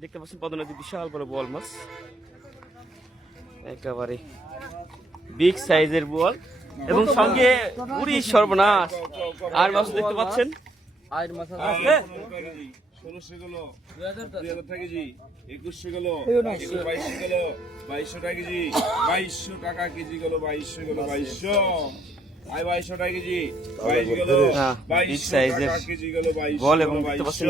দেখতে পাচ্ছেন পদ্মা নদী বিশাল বড় বোয়াল মাছ, একেবারে বিগ সাইজের বোয়াল এবং সঙ্গে পুরি সর্বনাশ আর মাছ দেখতে পাচ্ছেন। আর মাছ আছে 1600 গেল 2000 টাকা কেজি, 2100 গেল 2200 গেল 2200 টাকা কেজি, 2200 টাকা কেজি গেল 2200 গেল 2200 আই 2200 টাকা কেজি, 22 গেল 2200 টাকা কেজি গেল 2200 বল এবং দেখতে পাচ্ছেন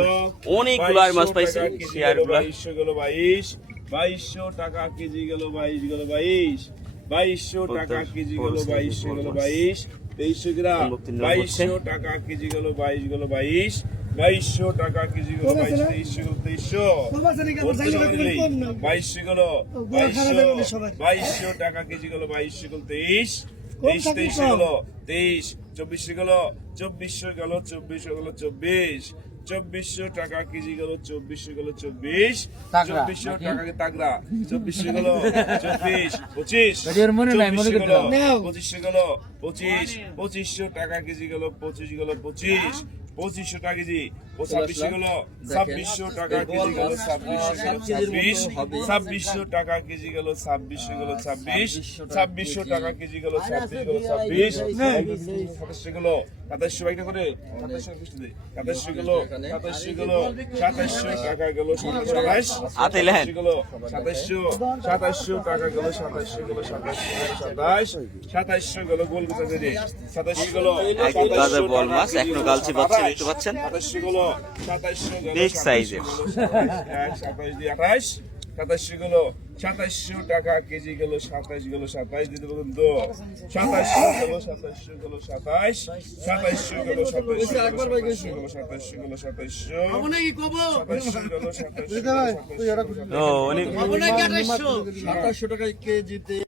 অনেকগুলো আর মাছ পাইছে শেয়ারগুলো 2200 গেল 22 2200 টাকা কেজি গেল 22 গেল 22 2200 টাকা কেজি গেল 2200 গেল 22 2300 গ্রাম 2200 টাকা কেজি গেল 22 গেল 22 2200 টাকা কেজি গেল 22 2300 গেল 2300 2200 গেল 2200 টাকা কেজি গেল 2200 গেল 23 2300 গেল 23 2400 গেল 2400 গেল 2400 গেল 24 2400 টাকা কেজি গেল 2400 গেল 24 2400 টাকা তাগড়া 2400 গেল 24 25 2500 গেল 2500 গেল 25 2500 টাকা কেজি গেল 25 গেল 25 2500 টাকা কেজি 2600 গেল 2600 টাকা কেজি গেল 2600 টাকা কেজি গেল 2600 গেল 26 2600 টাকা কেজি গেল 26 গেল 26 2700 গেল 2700 বাইটা করে 2700 গেল 2700 গেল 2700 টাকা গেল 27 হাতে লেন গেল 2700 টাকা গেল 2700 গেল 2700 গেল গোল গুছা দে 2700 গেল এক গাদা বোয়াল মাছ এখনো গালছি বাচ্চা দেখতে পাচ্ছেন 2700 গেল 2700 গেল বিগ সাইজের 27 2700 গেল 2700 টাকা কেজি গেল 27 গেল 27 দিতে বলুন তো 2700 গেল 2700 গেল 27 2700 গেল 2700 গেল 2700 গেল 2700 আপনি কি কব 2700 গেল 2700 ও অনেক 2700 টাকা কেজিতে